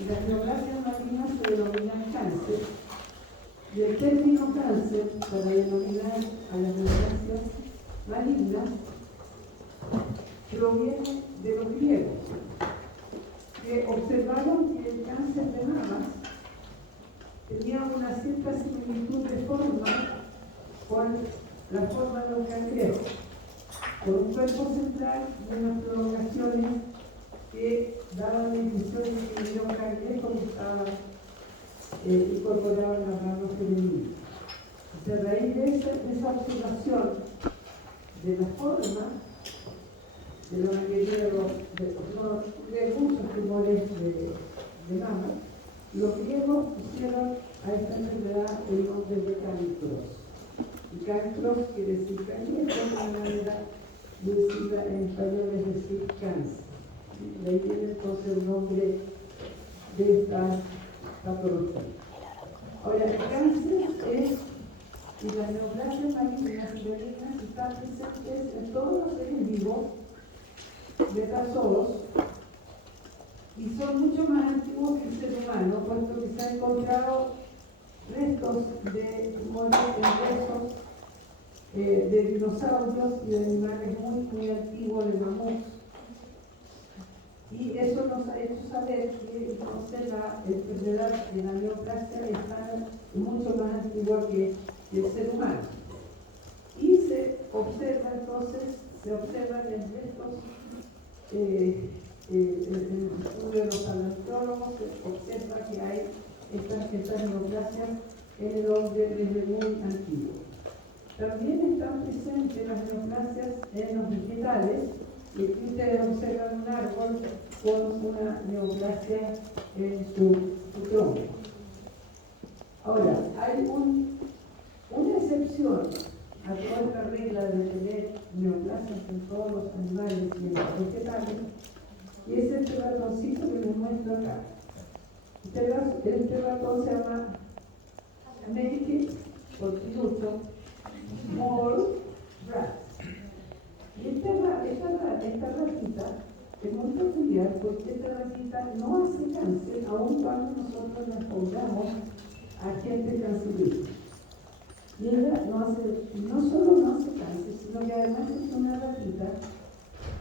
y las neoplasias malignas se denominan cáncer, y el término cáncer para denominar a las neoplasias malignas proviene de los griegos, que observaron que el cáncer de mamas tenía una cierta similitud de forma con la forma de un cangrejo, con un cuerpo central y unas prolongaciones que daban la impresión de que era un cangrejo que estaba incorporado en la rama femenina. O sea, a raíz de esa observación de la forma de la mayoría de muchos tumores de mama, los griegos pusieron a esta enfermedad el nombre de cancros. Y cancros quiere decir cangrejo, de una manera de decirla en español es decir cáncer. De ahí viene entonces el nombre de esta patología. Ahora, el cáncer es, y las neoplasias malignas y benignas están presentes en todos los seres vivos, metazoos, y son mucho más antiguos que el ser humano, puesto que se han encontrado restos de tumores en huesos de dinosaurios y de animales muy antiguos, de mamuts. Y eso nos ha hecho saber que entonces la enfermedad de la neoplasia está mucho más antigua que el ser humano. Y se observa entonces, se observan en restos, en el estudio de los paleontólogos, se observa que hay estas neoplasias en el hombre desde muy antiguo. También están presentes las neoplasias en los vegetales, y aquí ustedes observan un árbol con una neoplasia en su tronco. Ahora, hay una excepción a toda esta regla de tener neoplasias en todos los animales y en los vegetales, y es este ratoncito que les muestro acá. Este ratón se llama Naked Fortunato Mole Rat. Y esta ratita es muy peculiar porque esta ratita no hace cáncer aun cuando nosotros la pongamos a gente cancerígena. Y ella no solo no hace cáncer, sino que además es una ratita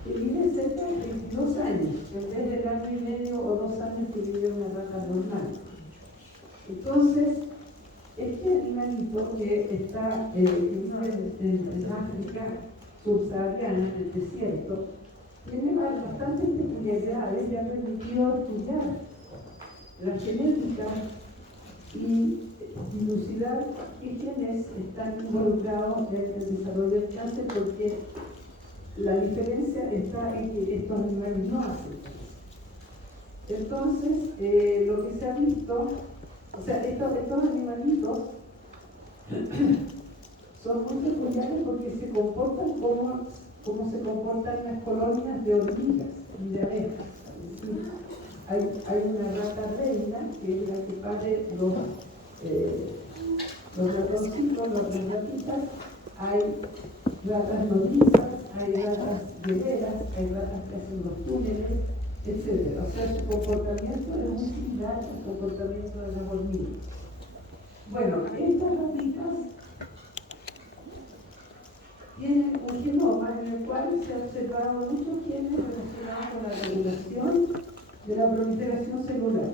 que vive cerca de 22 años, en vez del año y medio o 2 años que vive una rata normal. Entonces, este animalito que está en África subsahariana, en el desierto, tiene bastantes peculiaridades y ha permitido estudiar la genética y dilucidar qué genes están involucrados en el desarrollo del cáncer, porque la diferencia está en que estos animales no hacen. Entonces, lo que se ha visto, o sea, estos animalitos son muy peculiares porque se comportan como se comportan las colonias de hormigas y de abejas. Es decir, hay una rata reina que es la que pare los ratoncitos, las ratitas. Hay ratas nodrizas, hay ratas guerreras, hay ratas que hacen los túneles, etc. O sea, su comportamiento es muy similar al comportamiento de las hormigas. Bueno, estas ratitas tienen un genoma en el cual se observaron muchos genes relacionados con la regulación de la proliferación celular.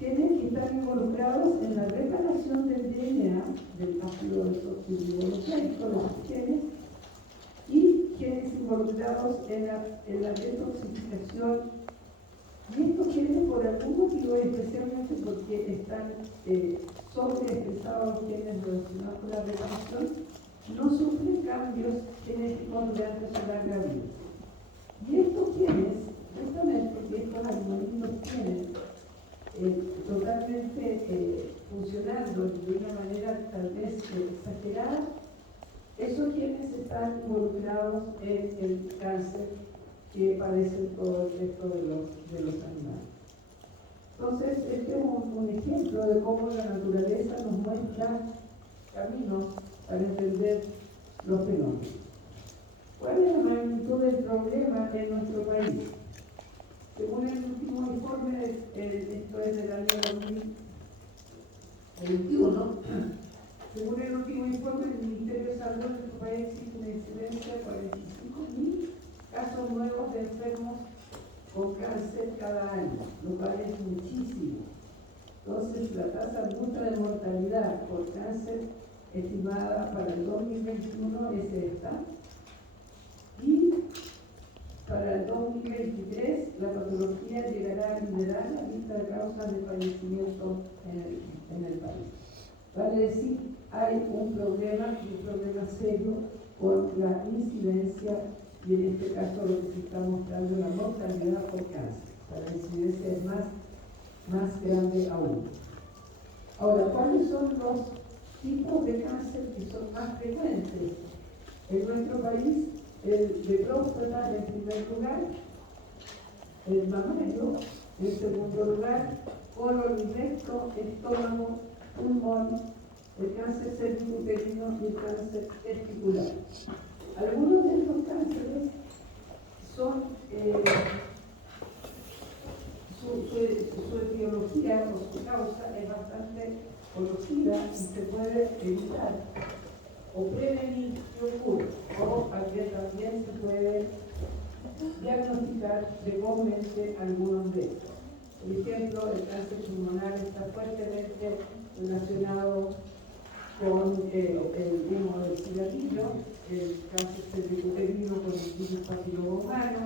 Genes que están involucrados en la reparación del DNA, del ácido desoxirribonucleico, los genes, y genes involucrados en la detoxificación. Y estos genes, por algún motivo, especialmente porque están sobreexpresados los genes relacionados con la reparación, no sufren cambios genéticos durante su larga vida. Y estos genes, justamente que estos animalitos tienen totalmente funcionando de una manera tal vez exagerada, esos genes están involucrados en el cáncer que padecen todo el resto de los animales. Entonces, este es un ejemplo de cómo la naturaleza nos muestra caminos para entender los fenómenos. ¿Cuál es la magnitud del problema en nuestro país? Según el último informe esto es del año 2021, según el último informe del Ministerio de Salud, en nuestro país existe una incidencia de 45.000 casos nuevos de enfermos con cáncer cada año, lo cual es muchísimo. Entonces, la tasa adulta de mortalidad por cáncer estimada para el 2021 es esta. Y para el 2023, la patología llegará a liderar la lista de causas de fallecimiento en el país. Vale decir, hay un problema serio con la incidencia, y en este caso lo que se está mostrando es la mortalidad por cáncer. La incidencia es más grande aún. Ahora, ¿cuáles son los tipos de cáncer que son más frecuentes en nuestro país? El de próstata en primer lugar, el mamario en segundo lugar, colon y recto, estómago, pulmón, el cáncer cervicuterino y el cáncer testicular. Algunos de estos cánceres son su etiología o su causa es bastante conocida y se puede evitar o prevenir que ocurra, o también se puede diagnosticar precozmente algunos de estos. Por ejemplo, el cáncer pulmonar está fuertemente relacionado con el humo del cigarrillo, el cáncer cervicuterino con el virus papiloma humano,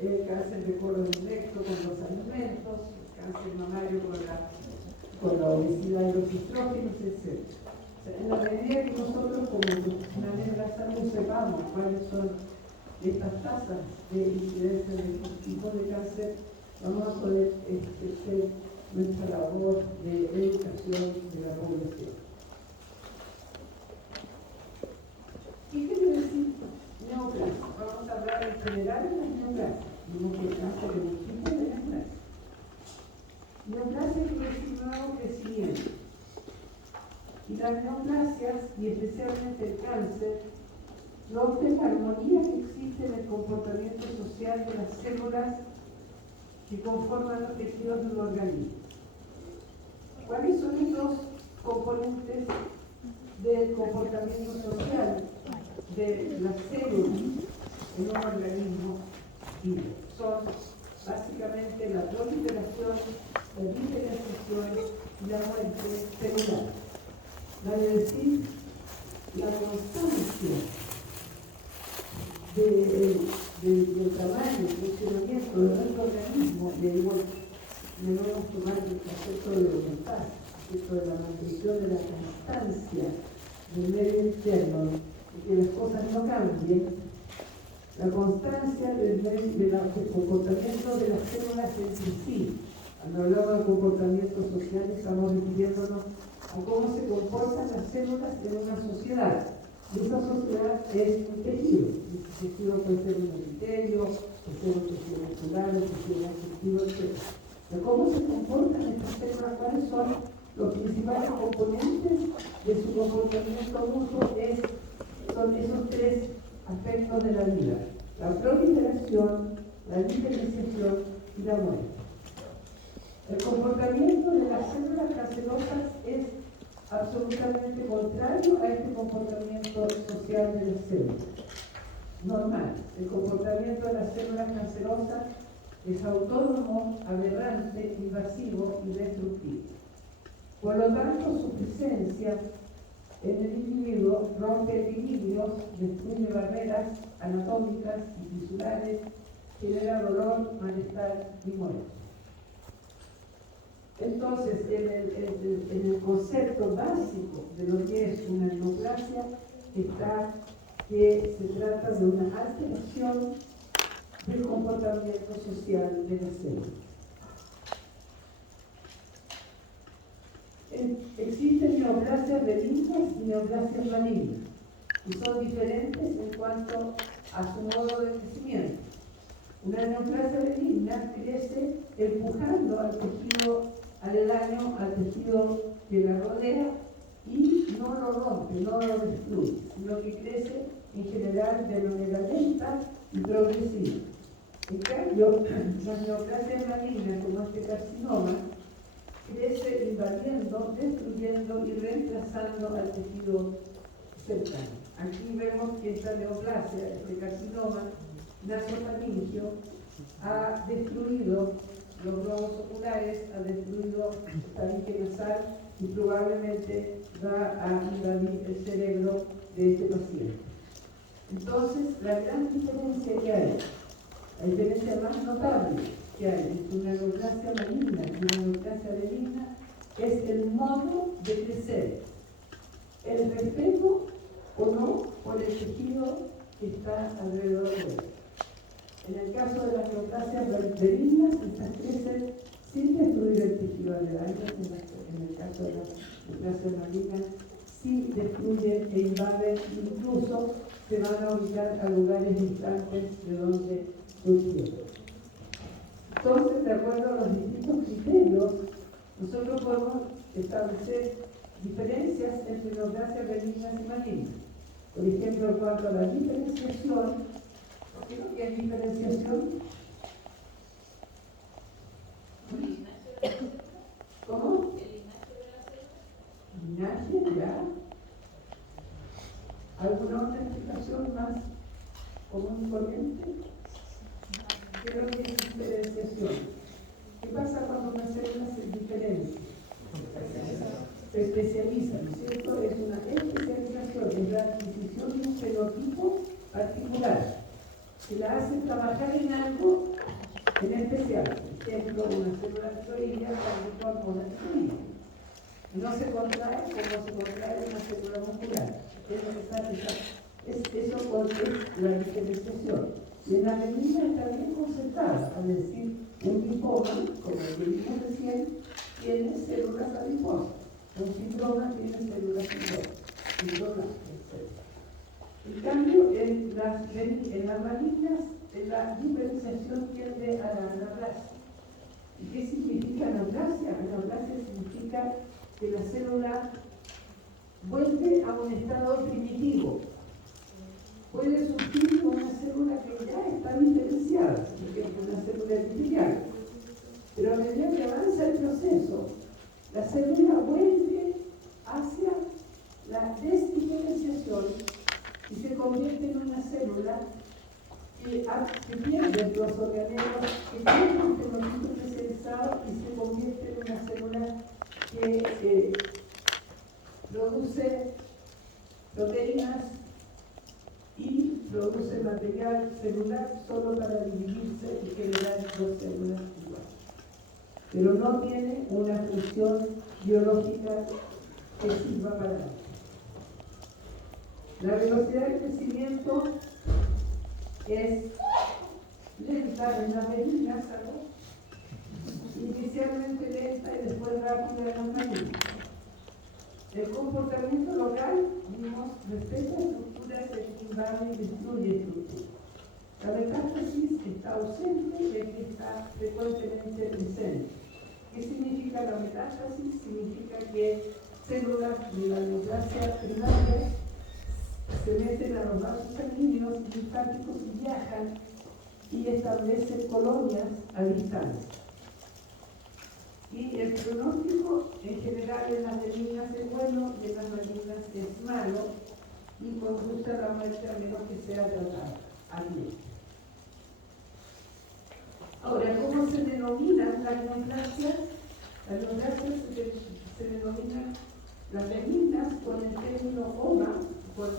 el cáncer de colon y recto con los alimentos, el cáncer mamario con la obesidad y los estrógenos, etc. En la medida que nosotros como profesionales de la salud sepamos cuáles son estas tasas de incidencia de estos tipos de cáncer, vamos a poder ejercer nuestra labor de educación de la población. ¿Qué quiere decir neoplasia? Vamos a hablar en general de las neoplasias. Vimos que el cáncer de múltiples de neoplasia. Neoplasia quiere decir nuevo crecimiento. Y las neoplasias, y especialmente el cáncer, rompen la armonía que existe en el comportamiento social de las células que conforman los tejidos de un organismo. ¿Cuáles son estos componentes del comportamiento social de las células en un organismo vivo? Son básicamente la proliferación, la diferenciación y la muerte celular. Vale decir, la constancia del tamaño, del funcionamiento de nuestro organismo, y ahí debemos tomar el concepto de homeostasis, el concepto de la mantención de la constancia del medio externo, y que las cosas no cambien, la constancia del comportamiento de las células entre sí. Cuando hablamos de comportamiento social, estamos refiriéndonos a cómo se comportan las células en una sociedad. Y esa sociedad es un tejido. Ese tejido puede ser un epitelio, puede ser un tejido muscular, un tejido afectivo, etc. Pero ¿cómo se comportan estas células? ¿Cuáles son los principales componentes de su comportamiento mutuo? Son esos tres aspectos de la vida: la proliferación, la diferenciación y la muerte. El comportamiento de las células cancerosas es absolutamente contrario a este comportamiento social de las células. Normal, el comportamiento de las células cancerosas es autónomo, aberrante, invasivo y destructivo. Por lo tanto, su presencia en el individuo rompe equilibrios, destruye barreras anatómicas y tisulares, genera dolor, malestar y muerte. Entonces, en el concepto básico de lo que es una neoplasia está que se trata de una alteración del comportamiento social de la célula. Existen neoplasias benignas y neoplasias malignas, y son diferentes en cuanto a su modo de crecimiento. Una neoplasia benigna crece empujando al tejido aledaño, al tejido que la rodea, y no lo rompe, no lo destruye, sino que crece en general de manera lenta y progresiva. En cambio, las neoplasias malignas, como este carcinoma, crece invadiendo, destruyendo y reemplazando al tejido cercano. Aquí vemos que esta neoplasia, este carcinoma nasofaringeo, ha destruido los globos oculares, ha destruido el faringe nasal y probablemente va a invadir el cerebro de este paciente. Entonces, la gran diferencia que hay, la diferencia más notable que hay entre una neoplasia maligna y una neoplasia benigna es el modo de crecer, el respeto o no por el tejido que está alrededor de él. En el caso de las neoplasias benignas, estas crecen sin destruir el tejido aledaño. En el caso de las neoplasias malignas, sí destruyen e invaden, incluso se van a ubicar a lugares distantes de donde surgieron. Entonces, de acuerdo a los distintos criterios, nosotros podemos establecer diferencias entre neoplasias benignas y malignas. Por ejemplo, en cuanto a la diferenciación, ¿qué es diferenciación? ¿Cómo? Linaje, ya. ¿Alguna otra explicación más común y corriente? ¿Qué es lo que es diferenciación? ¿Qué pasa cuando una célula se diferencia? Se especializa, ¿no es cierto? Es una especialización, es la adquisición de un fenotipo particular que la hace trabajar en algo en especial. Por ejemplo, una célula tiroidea también con hormona tiroidea. No se contrae como se contrae una célula muscular. Eso es la diferenciación. Y en la benigna está bien concentrada, es decir, un linfoma, como el que vimos recién, tiene células adiposas. Un fibroma tiene células fibromas, etc. En cambio, en las malignas, la diferenciación tiende a la anaplasia. ¿Y qué significa anaplasia? Anaplasia significa que la célula vuelve a un estado primitivo. Puede surgir una célula que ya está diferenciada, por ejemplo, una célula epitelial. Pero a medida que avanza el proceso, la célula vuelve hacia la desdiferenciación y se convierte en una célula que pierde los organelos, que tiene un fenotipo especializado y se convierte en una célula que produce proteínas y produce material celular solo para dividirse y generar dos células iguales. Pero no tiene una función biológica que sirva para nada. La velocidad de crecimiento es lenta en las benignas, inicialmente lenta y después rápida en las malignas. El comportamiento local, vimos, respeta estructuras que invaden y destruye estructuras. La metástasis está ausente y aquí está frecuentemente presente. ¿Qué significa la metástasis? Significa que células de la neoplasia primaria se meten a los vasos sanguíneos linfáticos y viajan y establecen colonias a distancia. Y el pronóstico en general en las benignas es bueno y en las malignas es malo y conduce a la muerte a menos que sea tratada a tiempo. Ahora, ¿cómo se denominan las neoplasias? Las neoplasias se denominan las benignas con el término oma, con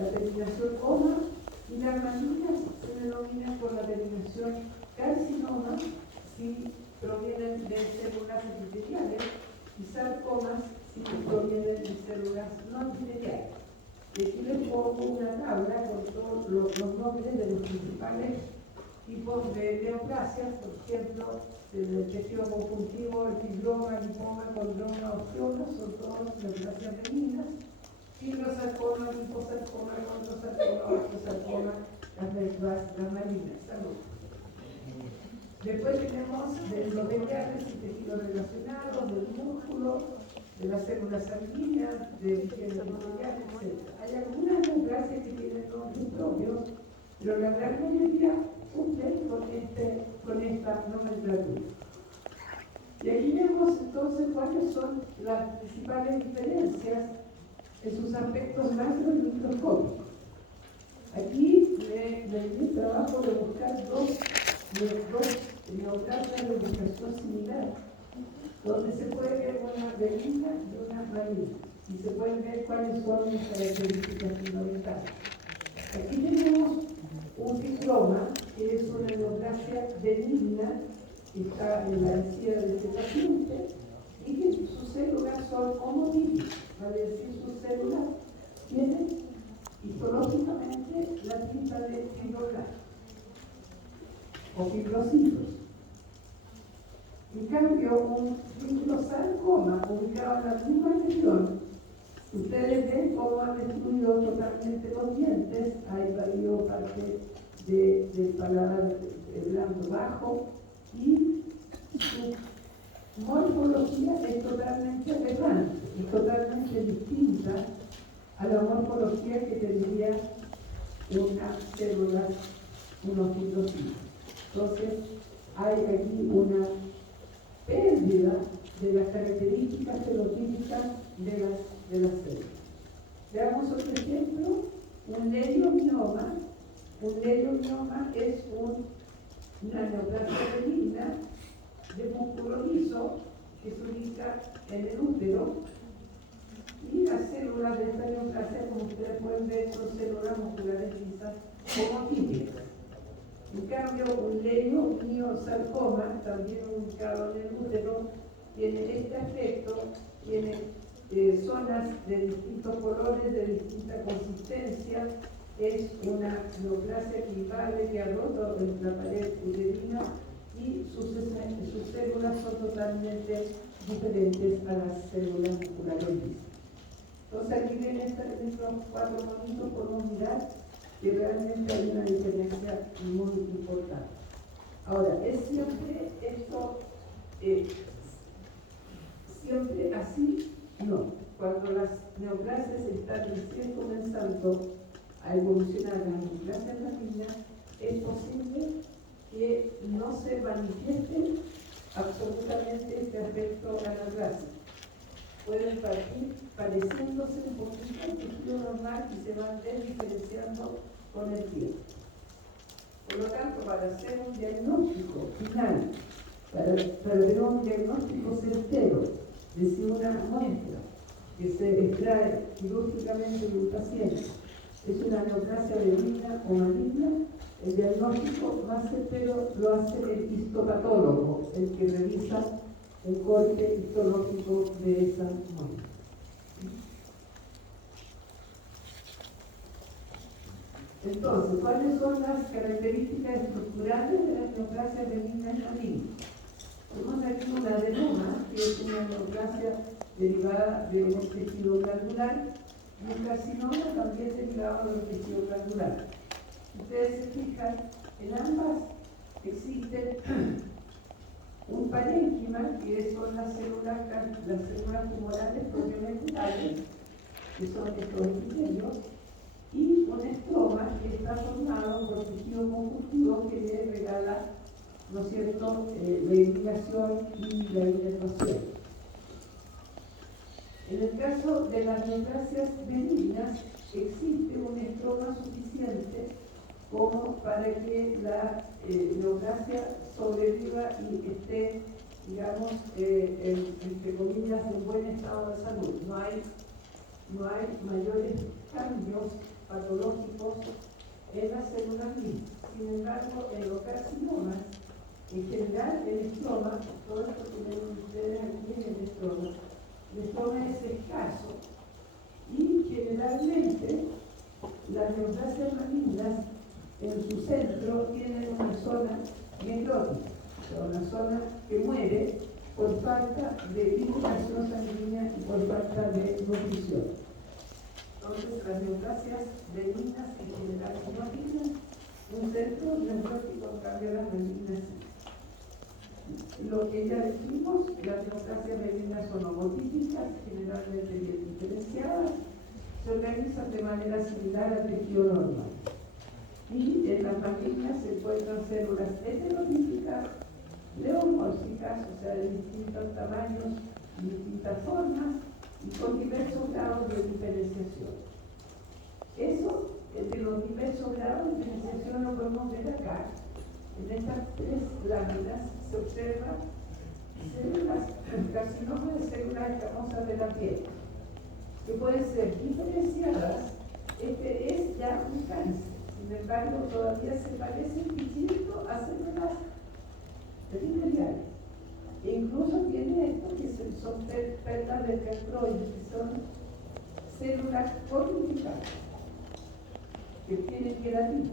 la terminación oma, y las malignas se denominan con la terminación carcinoma si provienen de células epiteliales y sarcomas si provienen de células no epiteliales. Y aquí les pongo una tabla con todos los nombres de los principales tipos de neoplasias, por ejemplo, el tejido conjuntivo, el fibroma, lipoma, condroma, osteoma, son todas neoplasias benignas. Fibrosarcoma, liposarcoma, condrosarcoma, osteosarcoma, las malignas. Salud. Después tenemos de los vegetales y tejidos relacionados, del músculo, de las células sanguíneas, del tejido epitelial, etc. Hay algunas neoplasias que tienen nombres propios, pero la gran mayoría cumplen con esta nomenclatura. Y aquí vemos entonces cuáles son las principales diferencias en sus aspectos macro y microscópicos. Aquí me di el trabajo de buscar dos neoplastias de ubicación similar, donde se puede ver una benigna y una maligna, y se pueden ver cuáles son las características fundamentales. Aquí tenemos un fibroma, que es una neoplasia benigna, que está en la encía de este paciente, y que sus células son homotípicas, vale decir, sus células tienen histológicamente la pinta de fibroblastos o fibrocitos. En cambio, un fibrosarcoma ubicado en la misma región, ustedes ven cómo han destruido totalmente los dientes, ha invadido parte del paladar blando bajo y su morfología es totalmente aberrante, es totalmente distinta a la morfología que tendría una célula, unos fibrocitos. Entonces, hay aquí una pérdida de las características fenotípicas de las células. Veamos otro ejemplo, un leiomioma. Un leiomioma es una neoplasia benigna de músculo liso que se ubica en el útero, y las células de esta neoplasia, como ustedes pueden ver, son células musculares lisas homotípicas. En cambio, un leiomiosarcoma, también ubicado en el útero, tiene este aspecto, tiene zonas de distintos colores, de distinta consistencia, es una neoplasia clivable que ha roto la pared uterina y sus células son totalmente diferentes a las células musculares lisas. Entonces aquí ven estos cuatro monitos, podemos mirar que realmente hay una diferencia muy importante. Ahora, ¿es siempre esto siempre así? No. Cuando las neoplasias están recién comenzando a evolucionar las neoplasias malignas, es posible que no se manifieste absolutamente este aspecto anaplásmico. Pueden partir pareciéndose un poquito al tejido normal y se van desdiferenciando con el tiempo. Por lo tanto, para hacer un diagnóstico final, para tener un diagnóstico certero de si una muestra que se extrae quirúrgicamente de un paciente es una neoplasia benigna o maligna, el diagnóstico más certero lo hace el histopatólogo, el que revisa un corte histológico de esa muestra. Entonces, ¿cuáles son las características estructurales de las neoplasias benignas y malignas? Tenemos aquí un adenoma, que es una neoplasia derivada de un tejido glandular, y un carcinoma también derivado de un tejido glandular. Ustedes se fijan, en ambas existe un parénquima, que son las células tumorales propiamente, que son estos epitelios, y un estroma que está formado por tejido conjuntivo que le regala, ¿no es cierto?, la irrigación y la hidratación. En el caso de las neoplasias benignas, existe un estroma suficiente como para que la neoplasia sobreviva y esté, digamos, entre comillas, en buen estado de salud. No hay mayores cambios patológicos en las células mismas. Sin embargo, en los carcinomas, en general, el estroma, todo esto que ven ustedes aquí en el estroma es escaso, y generalmente las neoplasias malignas en su centro tienen una zona necrótica, o sea, una zona que muere por falta de irrigación sanguínea y por falta de nutrición. Entonces, las neoplasias benignas en general no tienen un centro necrótico, en cambio las malignas sí. Lo que ya dijimos, las neoplasias benignas son homotípicas, generalmente bien diferenciadas, se organizan de manera similar al tejido normal. Y en las malignas se encuentran células heterotípicas, pleomórficas, o sea, de distintos tamaños, distintas formas y con diversos grados de diferenciación. Eso, de los diversos grados de diferenciación, lo podemos ver acá. En estas tres láminas se observan células, carcinomas de células escamosas de la piel, que pueden ser diferenciadas. Este es ya un cáncer, sin embargo, todavía se parece distinto a células epiteliales. E incluso tiene esto que son perlas del castroide, que son células codificadas, que tienen queratina.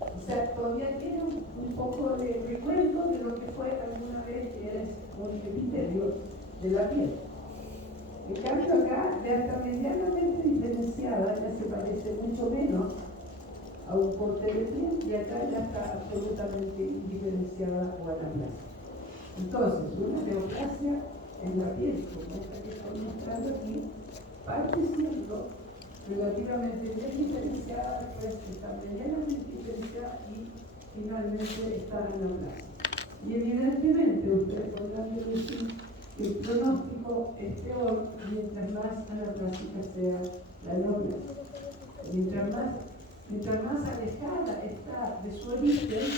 O sea, todavía tiene un poco de recuerdo de lo que fue alguna vez que es un epitelio de la piel. En cambio acá, ya está medianamente diferenciada, ya se parece mucho menos a un corte de piel, y acá ya está absolutamente indiferenciada o anáplasia. Entonces, una neoplasia en la piel, como esta que estoy mostrando aquí, parte siendo relativamente bien diferenciada, pues está medianamente diferenciada y finalmente está en la plaza. Y evidentemente ustedes podrán deducir que el pronóstico es peor mientras más anaplásica sea la neoplasia. Mientras más alejada está de su origen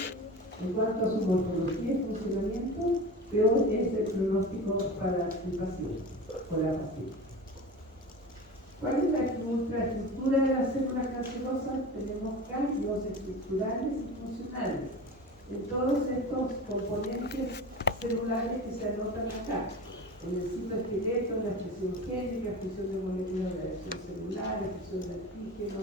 en cuanto a su morfología y funcionamiento, peor es el pronóstico para el paciente o la paciente. ¿Cuál es la estructura de las células cancerosas? Tenemos cambios estructurales y funcionales en todos estos componentes celulares que se anotan acá, en el citoesqueleto, en la expresión génica, expresión de moléculas de adhesión celular, expresión de antígeno,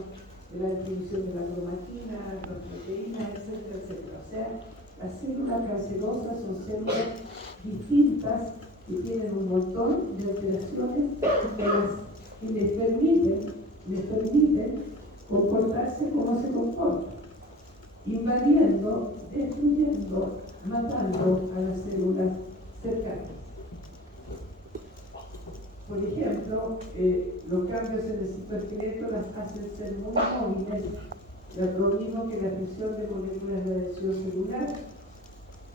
de la distribución de la cromatina, las proteínas, etcétera, etcétera. O sea, las células cancerosas son células distintas que tienen un montón de alteraciones y les permiten comportarse como se comportan, invadiendo, destruyendo, matando a las células cercanas. Por ejemplo, los cambios en el citoesqueleto las hacen ser muy móviles, lo mismo que la fusión de moléculas de adhesión celular,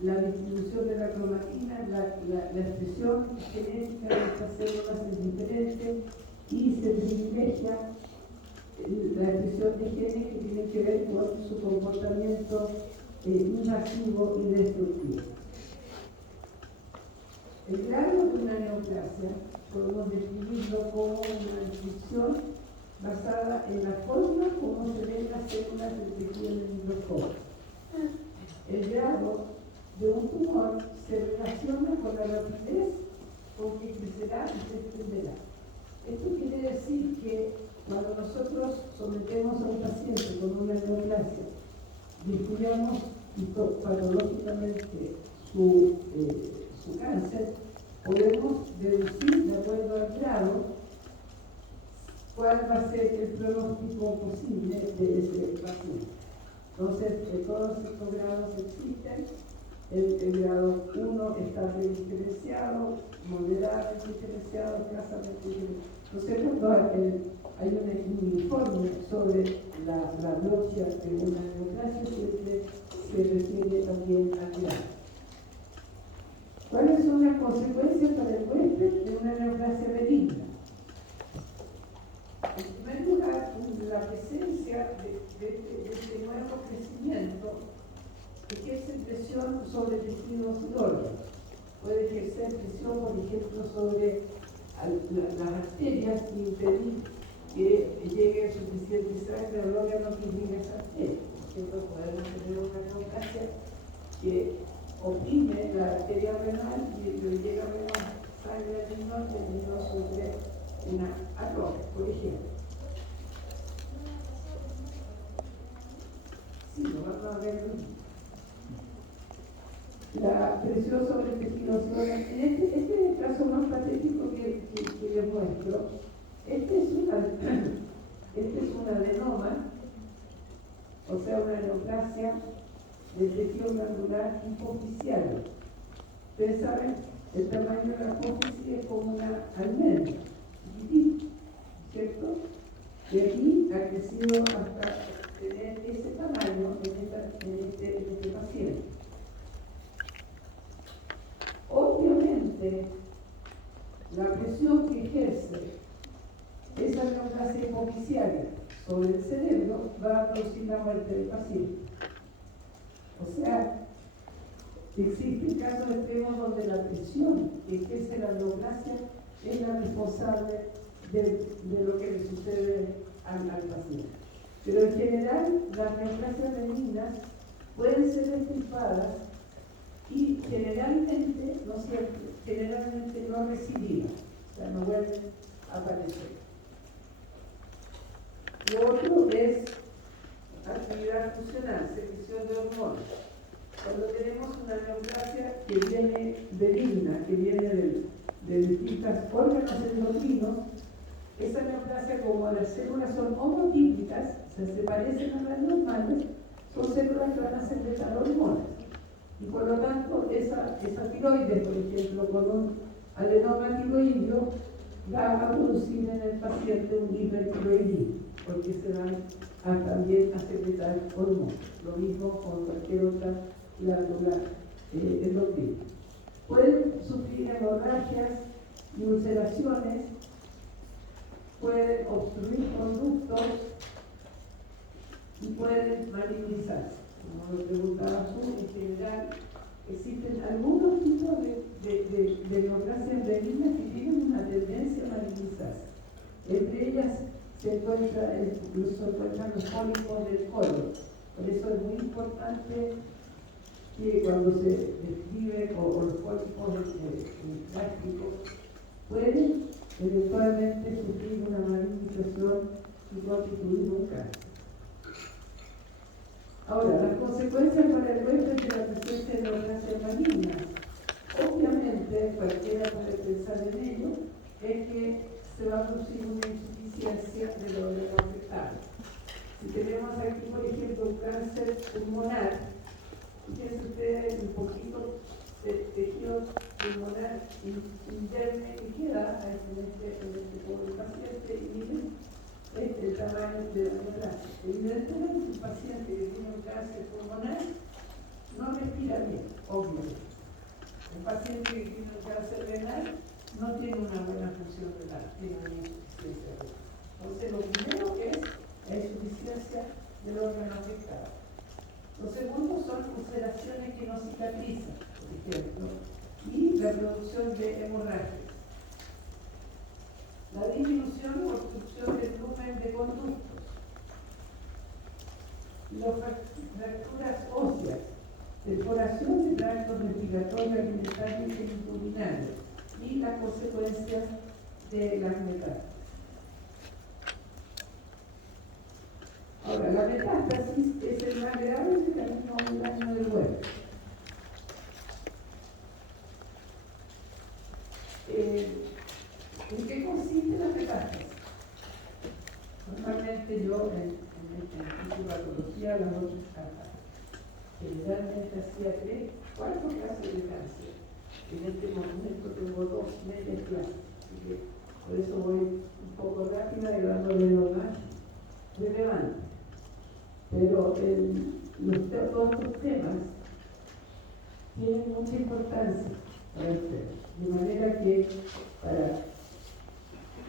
la distribución de la cromatina, la expresión genética de estas células es diferente y se privilegia la expresión de genes que tienen que ver con su comportamiento invasivo y destructivo. El grado de una neoplasia podemos describirlo como una descripción basada en la forma como se ven las células del tejido del microscopio. El grado de un tumor se relaciona con la rapidez con que crecerá y se extenderá. Esto quiere decir que cuando nosotros sometemos a un paciente con una neoplasia y estudiamos patológicamente su cáncer, podemos deducir, de acuerdo al grado, cuál va a ser el pronóstico posible de ese paciente. Entonces, todos estos grados existen. El grado 1 está bien diferenciado, moderadamente diferenciado, escasamente diferenciado. Entonces, hay un informe sobre la biopsia de una neoplasia, siempre se refiere también al grado. ¿Cuáles son las consecuencias para el huésped de una neoplasia benigna? En primer lugar, la presencia de este nuevo crecimiento ejerce presión sobre tejidos y órganos. Puede ejercer presión, por ejemplo, sobre las arterias y impedir que llegue suficiente sangre al órgano que llegue a esa arteria. Por ejemplo, podemos tener una neoplasia que oprime la arteria renal y le llega menos sangre al riñón teniendo sobre una arroja, por ejemplo. Sí, lo vamos a ver. La presión sobre el tejido celular. Este es el caso más patético que les muestro. Este es un adenoma, o sea, una neoplasia del tejido glandular hipoficial. Ustedes saben, el tamaño de la apófisis es como una almendra, chiquitita, ¿cierto? De aquí ha crecido hasta tener ese tamaño en este paciente. Obviamente, la presión que ejerce esa neoplasia hipofisiaria sobre el cerebro va a producir la muerte del paciente. O sea, existen casos extremos donde la presión que ejerce la neoplasia es la responsable de lo que le sucede al paciente. Pero en general, las neoplasias benignas pueden ser extirpadas y generalmente, ¿no es cierto?, generalmente no recidivas, o sea, no vuelven a aparecer. Lo otro es actividad funcional, secreción de hormonas. Cuando tenemos una neoplasia que viene benigna, que viene de distintos órganos endocrinos, esa neoplasia, como las células son homotípicas, se parecen a las normales, son células que van a secretar hormonas. Y por lo tanto, esa tiroides, por ejemplo, con un adenoma tiroideo, va a producir en el paciente un hipertiroidismo, porque se van también a secretar hormonas. Lo mismo con cualquier otra glándula endocrina. Pueden sufrir hemorragias y ulceraciones, pueden obstruir conductos y pueden malignizarse. Como lo preguntabas tú, en general existen algunos tipos de neoplasias benignas que tienen una tendencia a malignizarse. Entre ellas se encuentran los pólipos del colon. Por eso es muy importante que cuando se describe o los pólipos gástricos pueden eventualmente sufrir una malignización y constituir un cáncer. Ahora, las consecuencias para el huésped de la presencia de neoplasias malignas. Obviamente, cualquiera puede pensar en ello, es que se va a producir una insuficiencia del órgano afectado. Si tenemos aquí, por ejemplo, un cáncer pulmonar, fíjense ustedes un poquito de tejido pulmonar interno que queda en este pobre paciente, y miren el tamaño de la neoplasia. Evidentemente, un paciente que tiene un cáncer pulmonar no respira bien, obviamente. Un paciente que tiene un cáncer renal no tiene una buena función renal, tiene una insuficiencia renal. Entonces, lo primero es la insuficiencia del órgano afectado. Lo segundo son ulceraciones que no cicatrizan, por ejemplo, y la producción de hemorragias. La disminución o obstrucción del lumen de conductos. Las fracturas óseas, perforación de tractos respiratorios, alimentarios y genitourinarios, y las consecuencias de las metástasis. Ahora, la metástasis es el más grave mecanismo de daño del hueso. ¿En qué consiste la metástasis? Normalmente yo en patología la noche generalmente hacía 3, 4 casos de cáncer. En este momento tengo 2 medias clases, así que por eso voy un poco rápida y dándole lo más relevante. Pero todos estos temas tienen mucha importancia para ustedes, de manera que para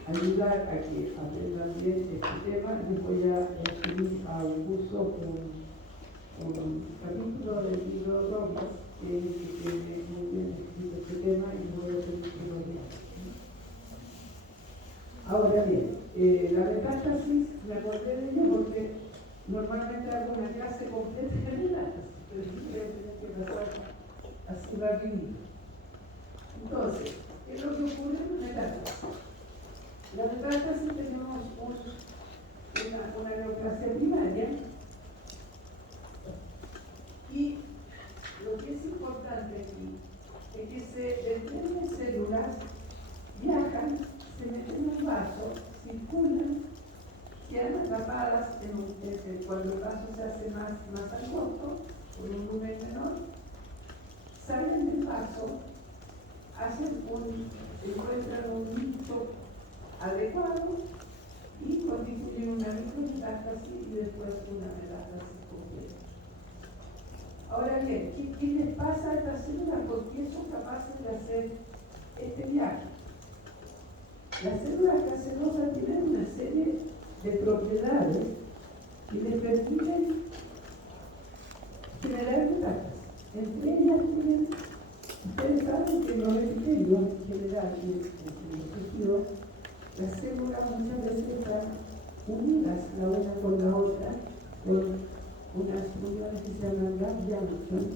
ayudar a que aprendan bien este tema, les voy a escribir a uso un capítulo del libro Dogmas, que tiene muy bien escrito este tema y voy a hacer un. Ahora bien, la metástasis, me acordé de ello porque normalmente hago una clase completa de metástasis, pero siempre tengo que pasar así rapidito. Entonces, ¿qué es lo que ocurre en la metástasis? La metástasis tenemos una neoplasia primaria y lo que es importante aquí es que entre células viajan, se meten en un vaso, circulan, quedan atrapadas cuando el vaso se hace más angosto, con un lumen menor, salen del vaso, encuentran un nicho adecuado y constituyen una micrometástasis y después una metástasis de propiedades que le permiten generar metástasis. Entre ellas tienen, ustedes saben que en los epitelios en general y en el tejido, las células muchas veces están unidas la una con la otra por unas uniones que se llaman gap junctions,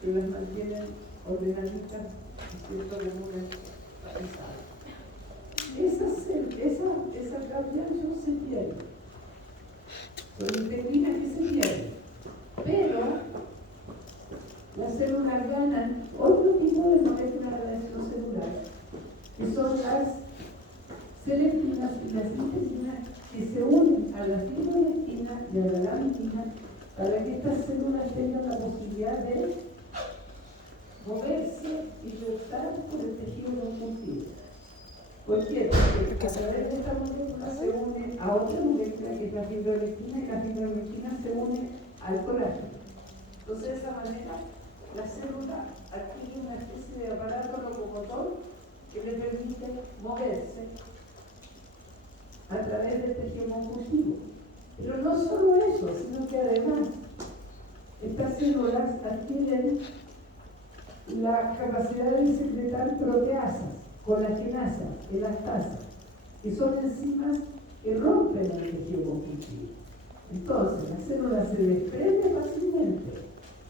que las mantienen ordenaditas y cierto volumen pesado. Esas gap junctions se pierden, son integrinas que se pierden, pero las células ganan otro tipo de moléculas de adhesión celular, que son las selectinas y las intestinas, que se unen a la fibroelectina y a la lamitina para que estas células tengan la posibilidad de moverse y flotar por el tejido conjuntivo. ¿Por qué? Porque a través de esta molécula se une a otra molécula que es la fibroelectina, y la fibroelectina se une al colágeno. Entonces, de esa manera, la célula adquiere una especie de aparato locomotor que le permite moverse a través del tejido conjuntivo. Pero no solo eso, sino que además estas células adquieren la capacidad de secretar proteasas, colagenasas, elastasas, que son enzimas que rompen el tejido conjuntivo. Entonces, la célula se desprende fácilmente,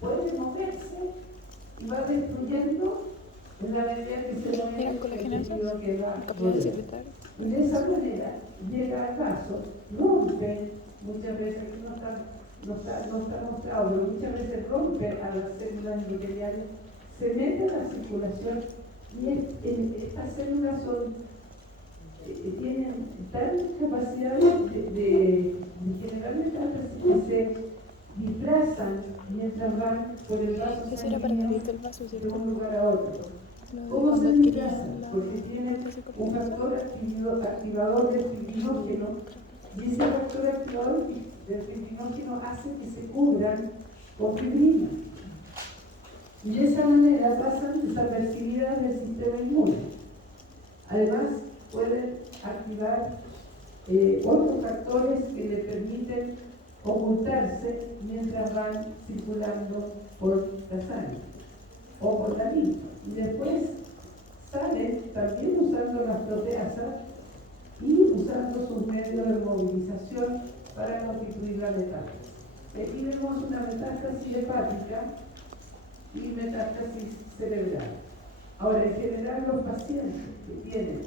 puede moverse y va destruyendo en la medida que se mueve el tejido que va a rodear. Y de esa manera llega al vaso, rompe, muchas veces, aquí no está mostrado, pero muchas veces rompe a las células endoteliales, se mete en la circulación y estas células tienen tal capacidad de generar metástasis que se disfrazan mientras van por el vaso sanguíneo de un lugar a otro. ¿Cómo se disfrazan? Porque tienen un factor activador del fibrinógeno, y ese factor activador del fibrinógeno hace que se cubran con fibrina. Y de esa manera pasan desapercibidas del sistema inmune. Además, pueden activar otros factores que le permiten ocultarse mientras van circulando por la sangre o por la linfa. Y después salen también usando las proteasas y usando sus medios de movilización para constituir la metástasis. Aquí vemos una metástasis hepática y metástasis cerebral. Ahora, en general, los pacientes que tienen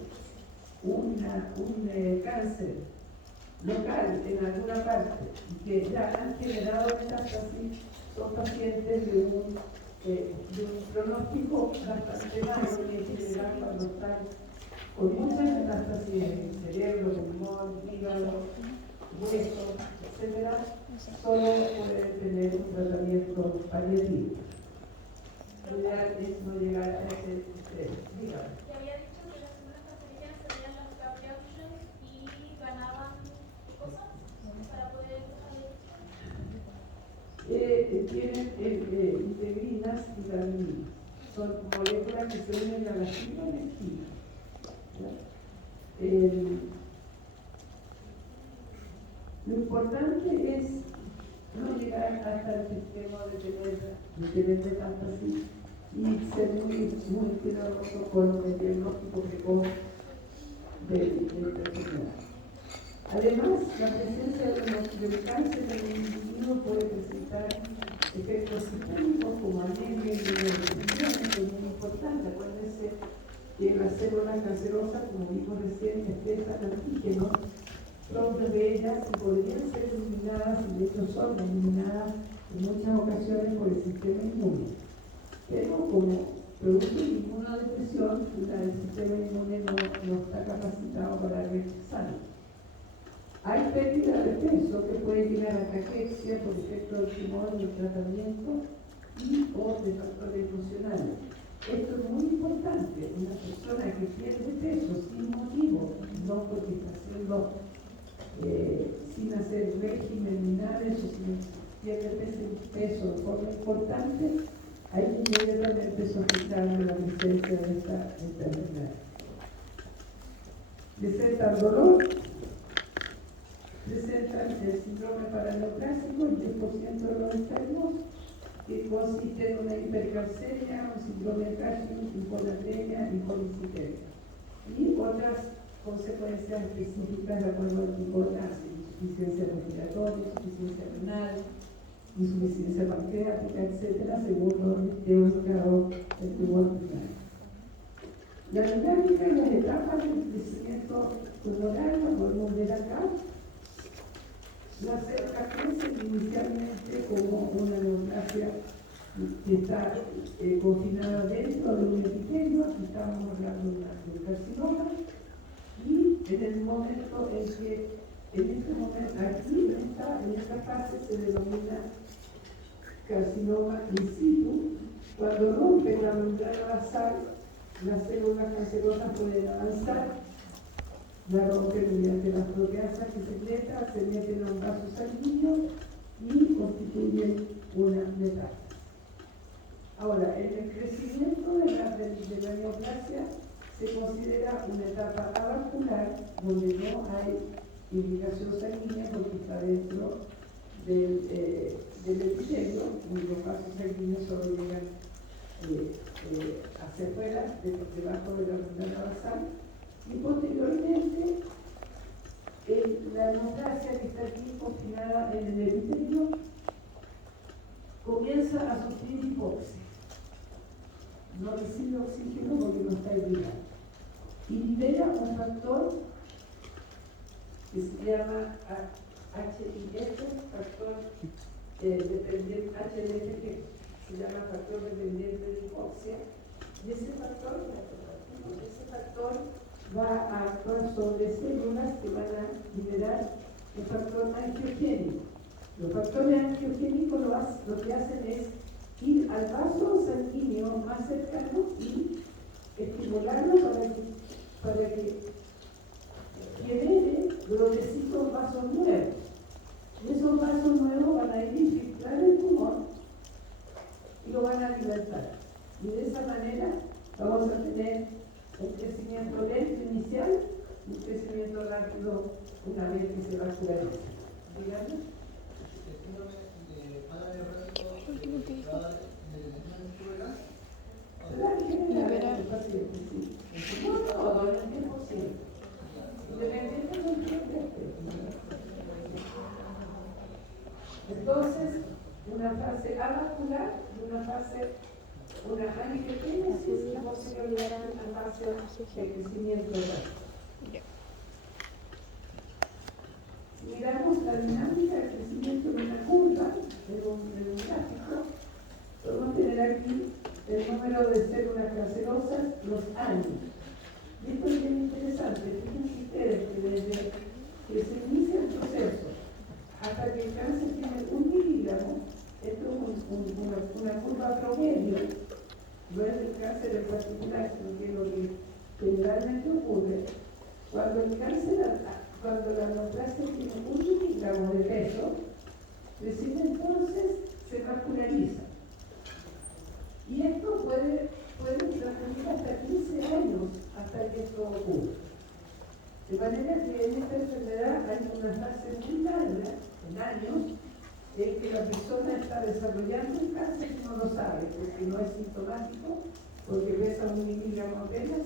un cáncer local en alguna parte y que ya han generado metástasis son pacientes de un pronóstico bastante malo, y en general cuando están con muchas metástasis en el cerebro, pulmón, hígado, hueso, etc., solo pueden tener un tratamiento paliativo. Lo ideal es no llegar a ese extremo. Dígame. Te había dicho que las células cancerígenas serían las gap junctions y ganaban cosas para poder tienen integrinas y laminas. Son moléculas que se unen a la fibroelectina. Lo importante es no llegar hasta el extremo de tener metástasis y ser muy cuidadoso con el diagnóstico precoz de esta enfermedad. Además, la presencia del cáncer en el individuo puede presentar efectos sistémicos como anemia y neurodepresión, que es muy importante. Acuérdense que las células cancerosas, como vimos recién, expresan antígenos propios de ellas y podrían ser eliminadas, y de hecho son eliminadas en muchas ocasiones por el sistema inmune. Pero como producto de inmunodepresión, el sistema inmune no está capacitado para rechazarlo. Hay pérdida de peso que puede llegar a caquexia por efecto del tumor del tratamiento y o de factores emocionales. Esto es muy importante. Una persona que pierde peso sin motivo, no porque está haciendo sin hacer régimen ni nada de eso, si pierde peso de forma importante, hay que inmediatamente sospechar de la presencia de esta enfermedad. Presenta dolor presentan el síndrome paraneoplásico, el 10% de los enfermos, que consiste en una hipercalcemia, un síndrome de Cushing, hiponatremia y policitemia. Y otras consecuencias específicas de acuerdo al tipo de cáncer: insuficiencia respiratoria, insuficiencia renal, insuficiencia pancreática, etcétera, según lo diagnosticado el tumor primario. La dinámica y las etapas del crecimiento tumoral la podemos ver acá. Las células crecen inicialmente como una neoplasia que está confinada dentro de un epitelio. Aquí estamos hablando de un carcinoma, y en el momento en que, en este momento, aquí en esta fase se denomina carcinoma in situ. Cuando rompen la membrana basal, las células cancerosas pueden avanzar, la rompen mediante las proteasas que secretan, se meten a un vaso sanguíneo y constituyen una metástasis. Ahora, en el crecimiento de la neoplasia se considera una etapa avascular donde no hay irrigación sanguínea porque está dentro del epitelio, y los vasos sanguíneos solo llegan hacia afuera, debajo de la membrana basal, y posteriormente la neoplasia que está aquí confinada en el epitelio comienza a sufrir hipoxia. No recibe oxígeno porque no está irrigado, y libera un factor que se llama HIF, factor dependiente, HDFG, se llama factor dependiente de hipoxia, y ese factor va a actuar sobre células que van a liberar un factor angiogénico. Los factores angiogénicos lo que hacen es ir al vaso sanguíneo más cercano y estimularlo para que genere brotecitos vasos nuevos. Y esos vasos nuevos van a ir a infiltrar el tumor y lo van a alimentar. Y de esa manera vamos a tener un crecimiento lento inicial y un crecimiento rápido una vez que se vasculariza. Dígame. Liberar el paciente, sí. No todo, el 10%. Independiente del tiempo. Entonces, una fase avascular y una angiogénesis, y posteriormente una fase de crecimiento rápido. Si miramos la dinámica de crecimiento de una curva, de un gráfico, podemos tener aquí el número de células cancerosas, los años. Y esto es bien interesante. Fíjense ustedes que desde que se inicia el proceso hasta que el cáncer tiene 1 miligramo, esto es una curva promedio, no es el cáncer en particular, sino que lo que generalmente ocurre cuando la neoplasia tiene 1 miligramo de peso, recién entonces se vasculariza. Y esto puede transcurrir hasta 15 años hasta que esto ocurra. De manera que en esta enfermedad hay una fase muy larga, en años, en que la persona está desarrollando el cáncer y no lo sabe, porque no es sintomático, porque pesa 1 miligramo apenas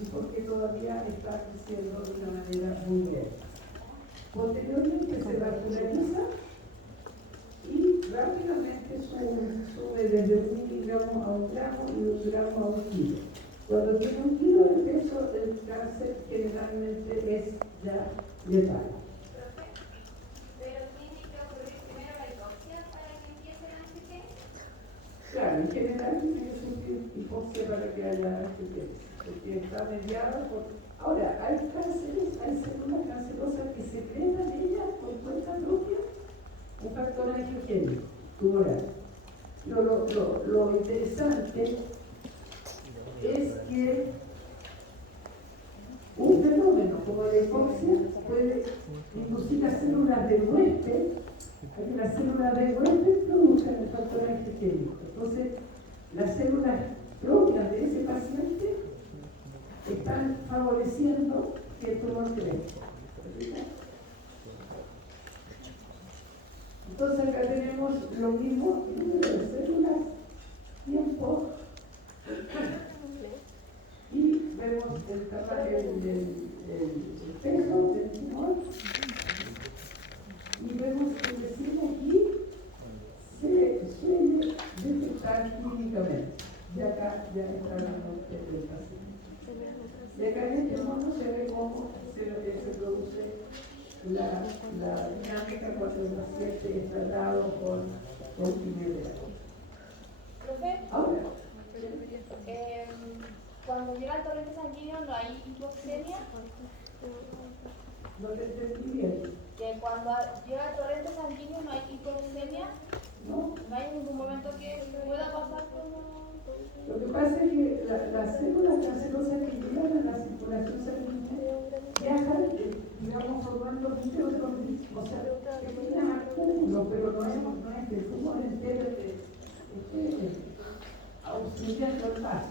y porque todavía está creciendo de una manera muy lenta. Posteriormente se vasculariza y rápidamente sube desde 1 miligramo a 1 gramo y de 1 gramo a 1 kilo. Cuando tiene 1 kilo de peso, el cáncer generalmente es ya letal. ¿Pero tiene que ocurrir primero la hipoxia para que empiece la angiogénesis? Claro, en general tiene que sufrir hipoxia para que haya angiogénesis, porque está mediada por... Ahora, hay cánceres, hay células cancerosas que secretan ellas por cuenta propia un factor angiogénico tumoral. Lo interesante es que un fenómeno como la hipoxia puede inducir a células de huésped a que las células de huésped produzcan el factor angiogénico. Entonces, las células propias de ese paciente están favoreciendo que el tumor crezca. Entonces acá tenemos lo mismo, número de células, tiempo, y vemos el tamaño del peso del tumor, y vemos que recién aquí se suele detectar clínicamente. De acá ya está hablando el paciente. De acá en este modo se ve cómo se produce la dinámica cuando el paciente es tratado con quimioterapia. Profe, Ahora, cuando llega el torrente sanguíneo no hay hipoxemia. no te entendí bien. Que cuando llega el torrente sanguíneo no hay hipoxemia. ¿No? No hay ningún momento que pueda pasar como... Lo que pasa es que las células cancerosas que llegan a la circulación sanguínea viajan, digamos, formando núcleos, o sea, pequeños acúmulos, pero no es que el tumor entero esté auxiliando el paso.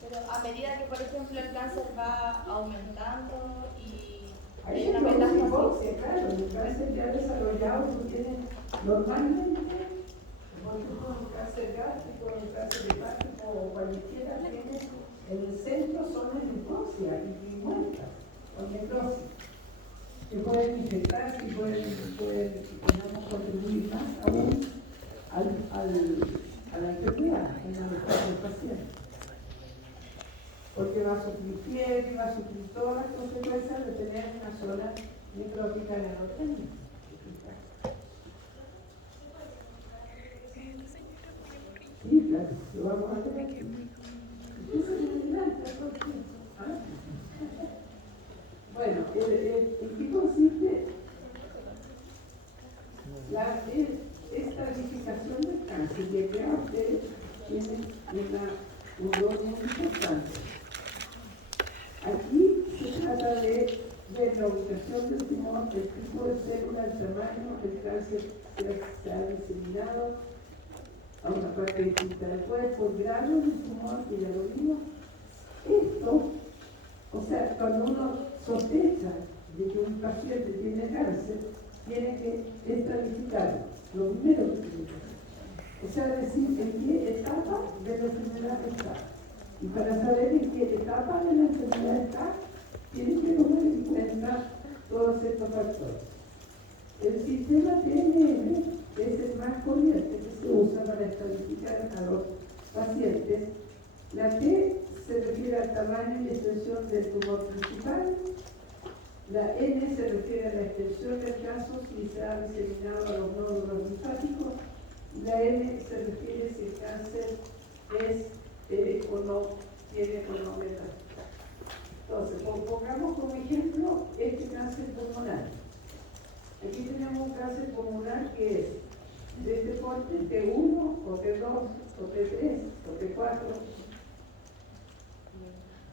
Pero a medida que, por ejemplo, el cáncer va aumentando y Hay hay una una metástasis. hipoxia, claro, el cáncer ya desarrollado, tú tienes normalmente, con un cáncer gástrico, un cáncer hepático o cualquiera, tienes en el centro zonas de hipoxia y muertas, con necrosis, que pueden infectarse y pueden digamos, contribuir más aún a la enfermedad en la mejora del paciente. Porque va a sufrir fiebre, va a sufrir todas las consecuencias de tener una zona necrótica en el organismo. Sí, claro, lo vamos a hacer aquí. Bueno, ¿en qué consiste la estratificación del cáncer? Y acá ustedes tienen un rol muy importante. Aquí se trata de ver la ubicación del tumor, el tipo de célula, el tamaño, el cáncer se ha diseminado a una parte distinta del cuerpo, el grado del tumor, que ya lo vimos. Esto, o sea, cuando uno sospecha de que un paciente tiene cáncer, tiene que estratificarlo, lo primero que tiene que hacer. O sea, decir en qué etapa de la enfermedad está. Y para saber en qué etapa de la enfermedad está, tiene que tomar en cuenta todos estos factores. El sistema TNM es el más corriente que se usa para estratificar a los pacientes. La T se refiere al tamaño y extensión del tumor principal. La N se refiere a la extensión del caso si se ha diseminado a los nódulos linfáticos. Y la M se refiere si el cáncer es o no tiene o no metástasis. Entonces, pongamos como ejemplo este cáncer pulmonar. Aquí tenemos un cáncer pulmonar que es de este corte T1 o T2 o T3 o T4,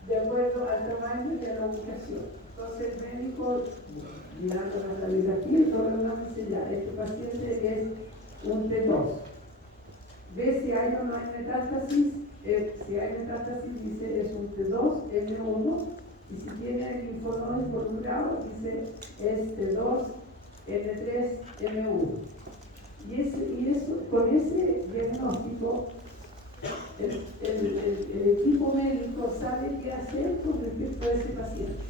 de acuerdo al tamaño y a la ubicación. Entonces el médico, mirando la radiografía y todo lo demás, dice ya, este paciente es un T2. Ve si hay o no hay metástasis. Si hay metástasis, dice es un T2, N1, y si tiene el linfonodo involucrado, dice es T2, N3, N1. Y eso, con ese diagnóstico, el equipo médico sabe qué hacer con respecto a ese paciente.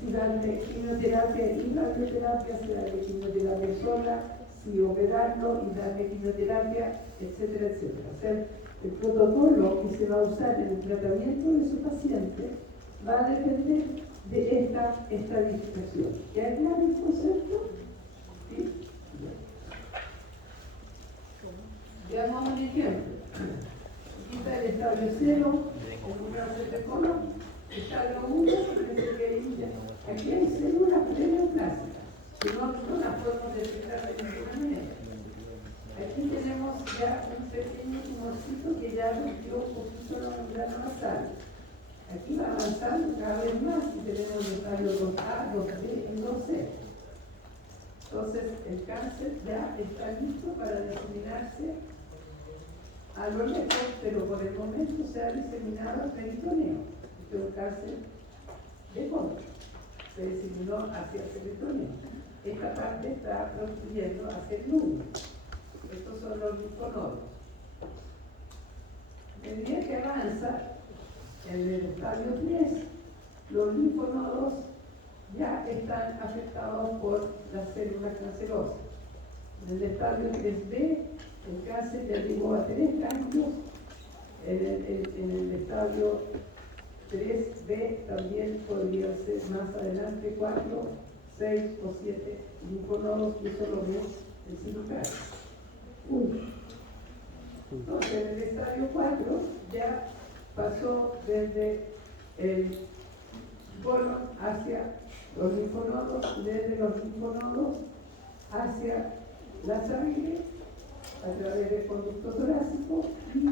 Si darle quimioterapia y radioterapia, si darle quimioterapia sola, si operarlo y darle quimioterapia, etcétera, etcétera. O sea, el protocolo que se va a usar en el tratamiento de su paciente va a depender de esta estratificación. ¿Queda claro el concepto? ¿Sí? Veamos un ejemplo. Aquí está el estadio 0, un cáncer de colon. Estadio 1, aquí hay células preneoplásicas, que no las podemos detectar de ninguna manera. Aquí tenemos ya un pequeño tumorcito que ya rompió un poquito la membrana basal. Aquí va avanzando cada vez más y tenemos el estadio 2A, 2B y 2C. Entonces el cáncer ya está listo para diseminarse a lo lejos, pero por el momento se ha diseminado al peritoneo. Este es un cáncer de colon. Se diseminó hacia el peritoneo. Esta parte parte está construyendo hacia el 1. Estos son los linfonodos. A medida que avanza en el estadio 3, los linfonodos ya están afectados por las células cancerosas. En el estadio 3B, el cáncer ya llegó a 3 ganglios. En el estadio 3B también podría ser más adelante 4, 6 o 7 linfonodos, y eso lo ve el cirujano. Entonces, en el estadio 4 ya pasó desde el colon hacia los linfonodos, desde los linfonodos hacia la sangre a través del conducto torácico y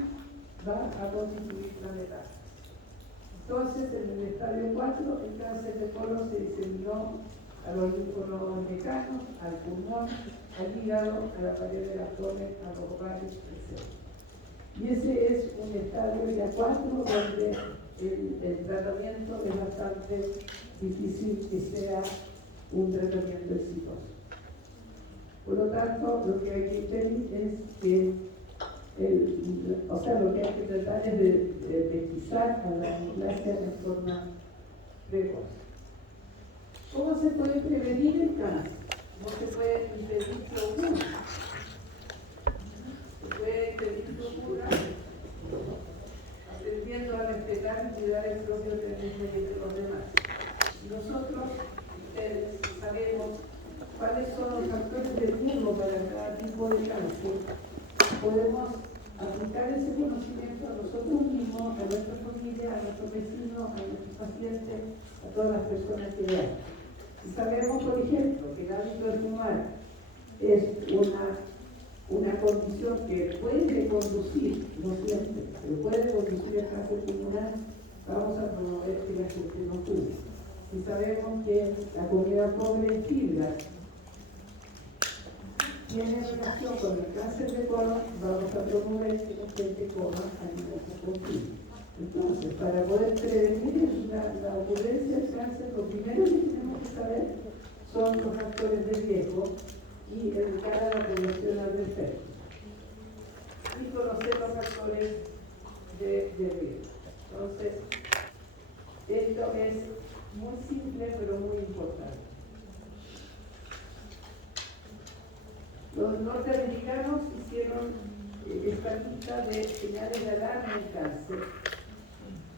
va a constituir la metástasis. Entonces, en el estadio 4, el cáncer de colon se diseminó a los linfonodos mecanos, al pulmón, al hígado, a la pared del abdomen, a los ovarios, etc. Y ese es un estadio ya 4 donde el tratamiento es bastante difícil que sea un tratamiento exitoso. Por lo tanto, lo que hay que pedir es que, lo que hay que tratar es de pesquisar a la neoplasia de forma precoz. ¿Cómo se puede prevenir el cáncer? ¿Cómo se puede impedir que ocurra? Se puede impedir que ocurra aprendiendo a respetar y cuidar el propio organismo y el de los demás. Nosotros, ustedes, sabemos cuáles son los factores de riesgo para cada tipo de cáncer. Podemos aplicar ese conocimiento a nosotros mismos, a nuestra familia, a nuestros vecinos, a nuestros pacientes, a todas las personas que vean. Si sabemos, por ejemplo, que el hábito de fumar es una condición que puede conducir, no siempre, pero puede conducir al cáncer pulmonar, vamos a promover que la gente no fume. Si sabemos que la comida pobre en fibras tiene relación con el cáncer de colon, vamos a promover que la gente coma alimentos con fibra. Entonces, para poder prevenir la ocurrencia del cáncer, lo primero que tenemos que saber son los factores de riesgo y educar a la población al respecto. Y conocer los factores de riesgo. Entonces, esto es muy simple, pero muy importante. Los norteamericanos hicieron esta lista de señales de alarma en cáncer,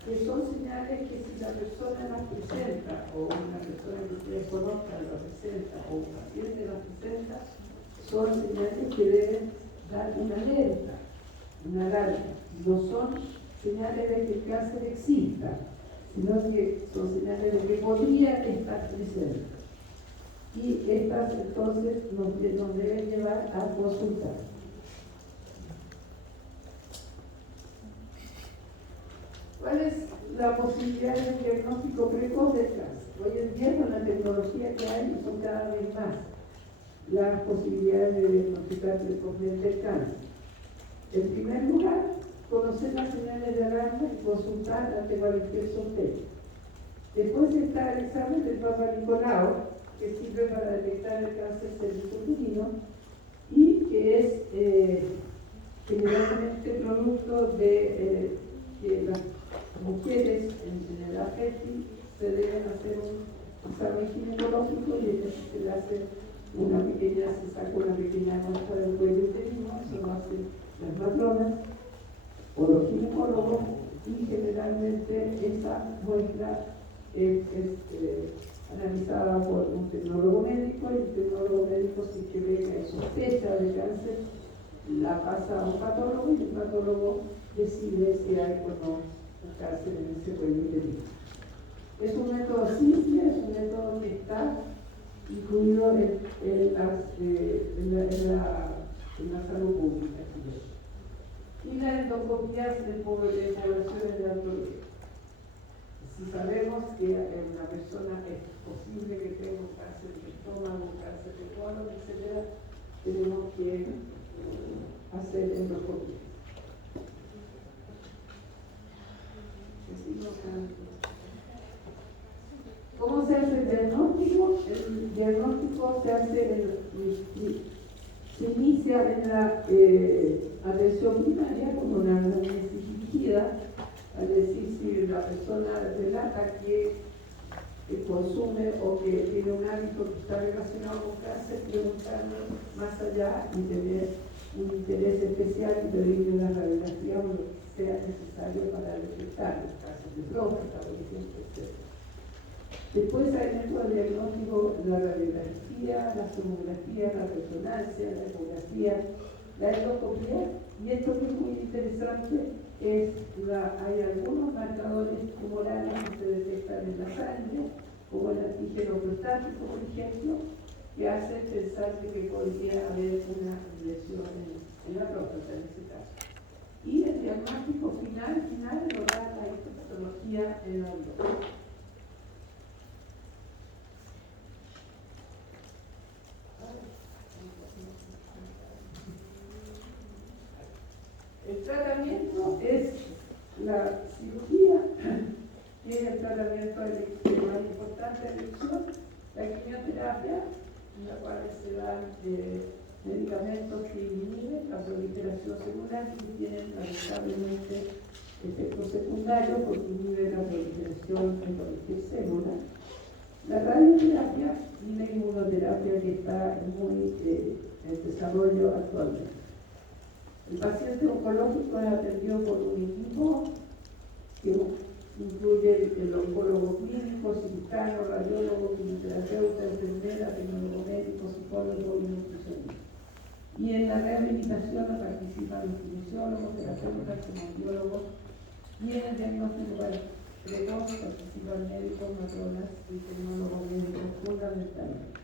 que son señales que si la persona las presenta, o una persona que ustedes conozcan las presenta, o un paciente las presenta, son señales que deben dar una alerta, una alarma. No son señales de que el cáncer exista, sino que son señales de que podría estar presente. Y estas entonces nos deben llevar a consultar. ¿Cuál es la posibilidad de un diagnóstico precoz del cáncer? Hoy en día, con la tecnología que hay, son cada vez más las posibilidades de diagnosticar precozmente el cáncer. En primer lugar, conocer las señales de alarma y consultar ante cualquier sospecha. Después está el examen del Papa Nicolau, que sirve para detectar el cáncer cervicuterino y que es generalmente producto de que las mujeres en edad fértil se deben hacer un examen ginecológico y entonces se le hace se saca una pequeña muestra del cuello uterino, eso lo hacen las matronas o los ginecólogos, y generalmente esa muestra es analizada por un tecnólogo médico, y el tecnólogo médico, si que ve que hay sospecha de cáncer, la pasa a un patólogo y el patólogo decide si hay o no un cáncer en ese cuello uterino. Es un método simple, es un método que está incluido en la salud pública. Y la endoscopía de poblaciones de alto riesgo. Si sabemos que una persona es posible que tenga un cáncer de estómago, un cáncer de colon, etc., tenemos que hacer endoscopía. ¿Cómo se hace el diagnóstico? El diagnóstico se hace se inicia en la atención primaria con una análisis dirigida, es decir, si la persona relata que consume o que tiene un hábito que está relacionado con cáncer, preguntarle más allá y tener un interés especial y pedirle una radiografía o lo que sea necesario para detectar los casos de próstata, por ejemplo, etc. Después hay dentro del diagnóstico la radiografía, la sonografía, la resonancia, la ecografía, la endoscopía, y esto que es muy interesante es hay algunos marcadores tumorales que se detectan en la sangre, como el antígeno prostático, por ejemplo, que hacen pensar de que podría haber una lesión en la próstata en ese caso. Y el diagnóstico final lo da la histopatología en la abdomen. El tratamiento es la cirugía, que es el tratamiento más importante de elección, la quimioterapia, en la cual se dan medicamentos que inhiben la proliferación celular y que tienen lamentablemente efectos secundarios porque inhiben la proliferación de cualquier célula. La radioterapia y la inmunoterapia que está muy en desarrollo actualmente. El paciente oncológico es atendido por un equipo que incluye el oncólogo clínico, cirujano, radiólogo, quimioterapeuta, enfermera, tecnólogo médico, psicólogo y nutricionista. Y en la rehabilitación participan los kinesiólogos, terapeutas, hemodiólogos, y en el diagnóstico precoz participan médicos, matronas y tecnólogos médicos fundamentalmente.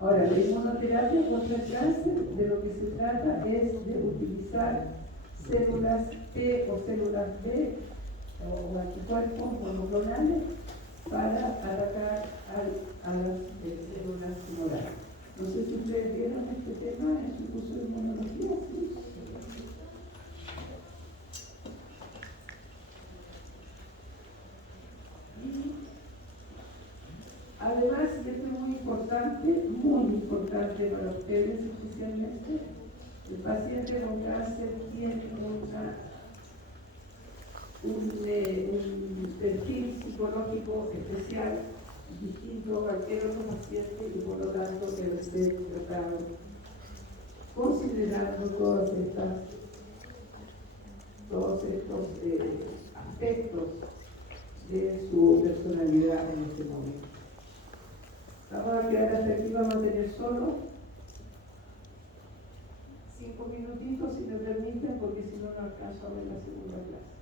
Ahora, la inmunoterapia contra el cáncer, de lo que se trata es de utilizar células T o células B o anticuerpos monoclonales para atacar a las células tumorales. No sé si ustedes vieron este tema en su curso de inmunología. ¿Sí? Además, esto es muy importante para ustedes especialmente, el paciente con cáncer tiene un perfil psicológico especial, distinto a cualquier otro paciente y por lo tanto debe ser tratado considerando todos estos aspectos de su personalidad en este momento. Vamos a quedar hasta aquí, vamos a tener solo 5 minutitos si me permiten, porque si no, no alcanzo a ver la segunda clase.